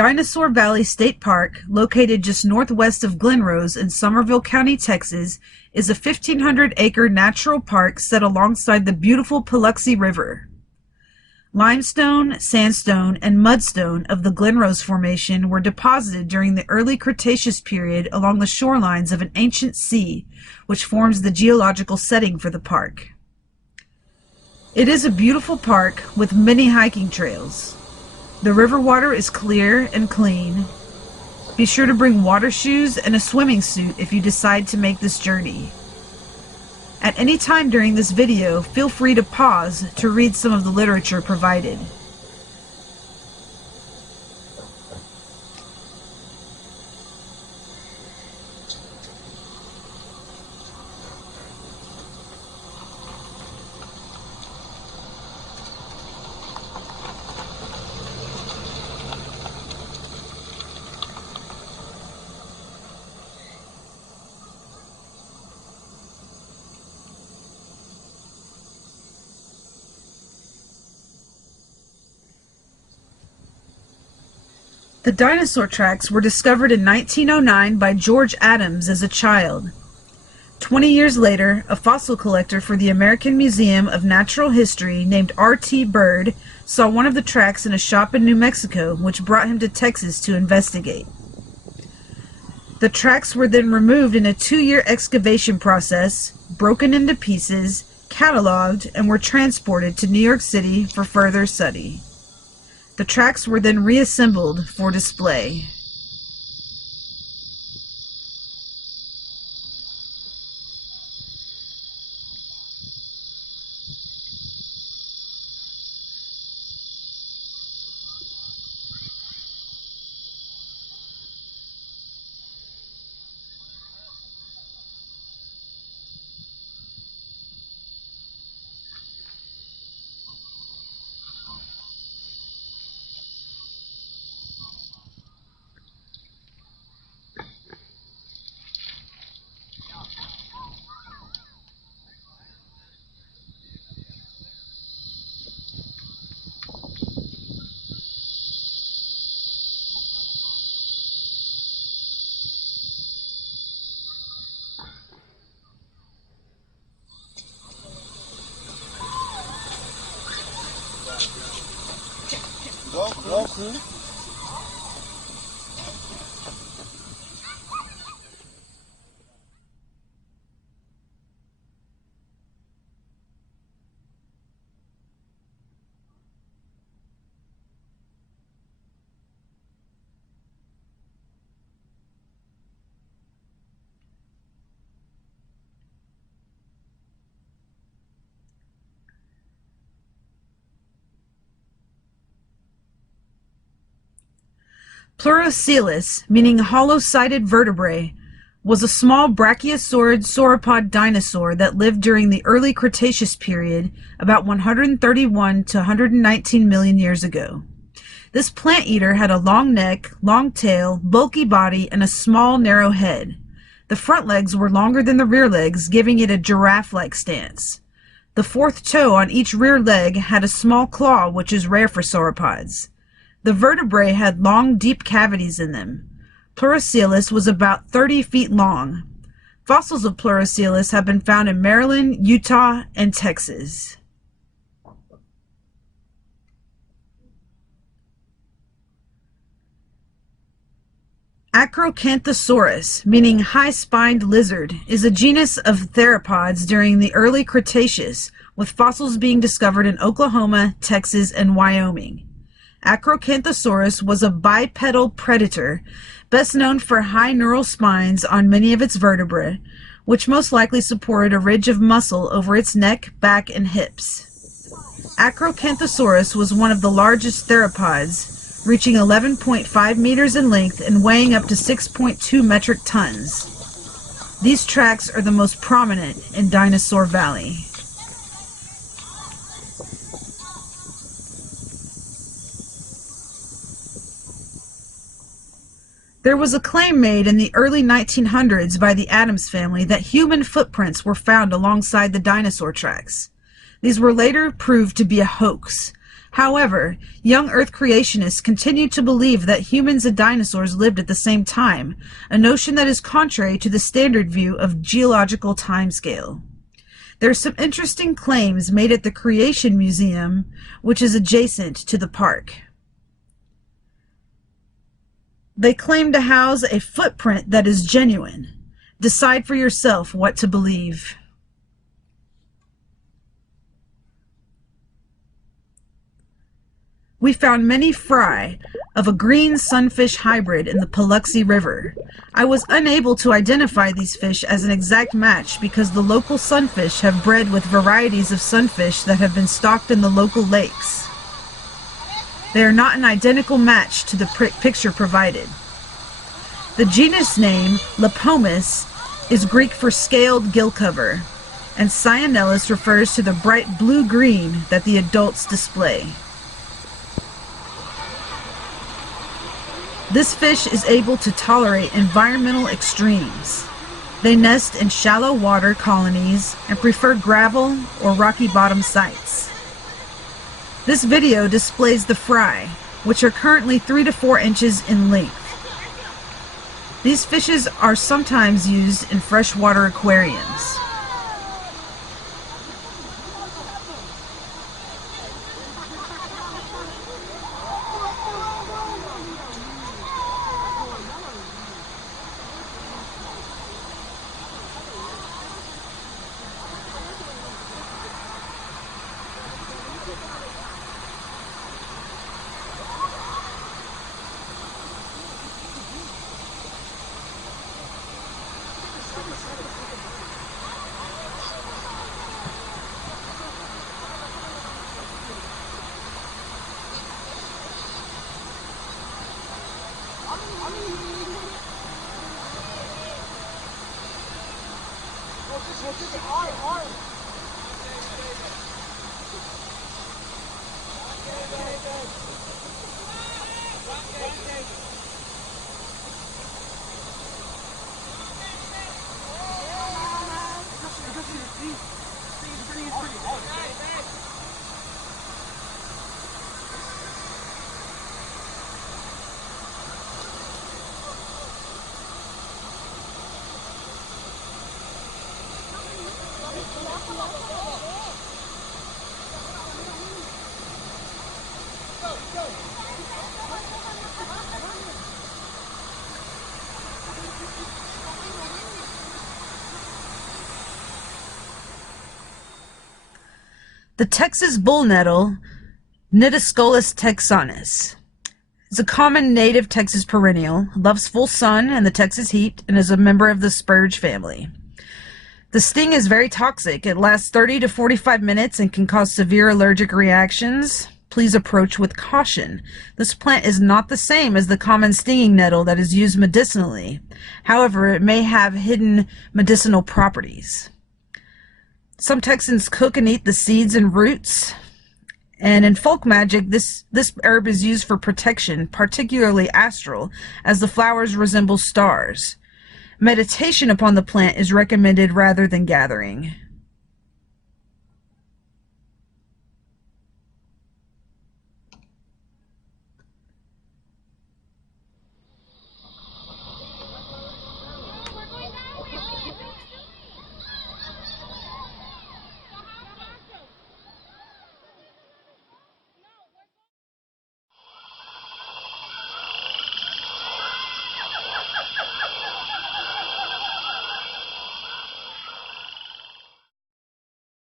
Dinosaur Valley State Park, located just northwest of Glen in Somerville County, Texas, is a 1,500-acre natural park set alongside the beautiful Paluxy River. Limestone, sandstone, and mudstone of the Glen Formation were deposited during the early Cretaceous period along the shorelines of an ancient sea, which forms the geological setting for the park. It is a beautiful park with many hiking trails. The river water is clear and clean. Be sure to bring water shoes and a swimming suit if you decide to make this journey. At any time during this video, feel free to pause to read some of the literature provided. The dinosaur tracks were discovered in 1909 by George Adams as a child. 20 years later, a fossil collector for the American Museum of Natural History named R.T. Bird saw one of the tracks in a shop in New Mexico, which brought him to Texas to investigate. The tracks were then removed in a 2-year excavation process, broken into pieces, cataloged, and were transported to New York City for further study. The tracks were then reassembled for display. Go, crew. Pleurocoelus, meaning hollow-sided vertebrae, was a small brachiosaurid sauropod dinosaur that lived during the early Cretaceous period, about 131 to 119 million years ago. This plant eater had a long neck, long tail, bulky body, and a small, narrow head. The front legs were longer than the rear legs, giving it a giraffe-like stance. The fourth toe on each rear leg had a small claw, which is rare for sauropods. The vertebrae had long, deep cavities in them. Pleurocoelus was about 30 feet long. Fossils of Pleurocoelus have been found in Maryland, Utah, and Texas. Acrocanthosaurus, meaning high-spined lizard, is a genus of theropods during the early Cretaceous, with fossils being discovered in Oklahoma, Texas, and Wyoming. Acrocanthosaurus was a bipedal predator, best known for high neural spines on many of its vertebrae, which most likely supported a ridge of muscle over its neck, back, and hips. Acrocanthosaurus was one of the largest theropods, reaching 11.5 meters in length and weighing up to 6.2 metric tons. These tracks are the most prominent in Dinosaur Valley. There was a claim made in the early 1900s by the Addams family that human footprints were found alongside the dinosaur tracks. These were later proved to be a hoax. However, young Earth creationists continue to believe that humans and dinosaurs lived at the same time, a notion that is contrary to the standard view of geological timescale. There are some interesting claims made at the Creation Museum, which is adjacent to the park. They claim to house a footprint that is genuine. Decide for yourself what to believe. We found many fry of a green sunfish hybrid in the Paluxy River. I was unable to identify these fish as an exact match because the local sunfish have bred with varieties of sunfish that have been stocked in the local lakes. They are not an identical match to the picture provided. The genus name, Lepomis, is Greek for scaled gill cover, and Cyanellus refers to the bright blue-green that the adults display. This fish is able to tolerate environmental extremes. They nest in shallow water colonies and prefer gravel or rocky bottom sites. This video displays the fry, which are currently 3 to 4 inches in length. These fishes are sometimes used in freshwater aquariums. The Texas bull nettle, Nidoscolus texanus, is a common native Texas perennial, loves full sun and the Texas heat, and is a member of the spurge family. The sting is very toxic. It lasts 30 to 45 minutes and can cause severe allergic reactions. Please approach with caution. This plant is not the same as the common stinging nettle that is used medicinally. However, it may have hidden medicinal properties. Some Texans cook and eat the seeds and roots. And in folk magic, this herb is used for protection, particularly astral, as the flowers resemble stars. Meditation upon the plant is recommended rather than gathering.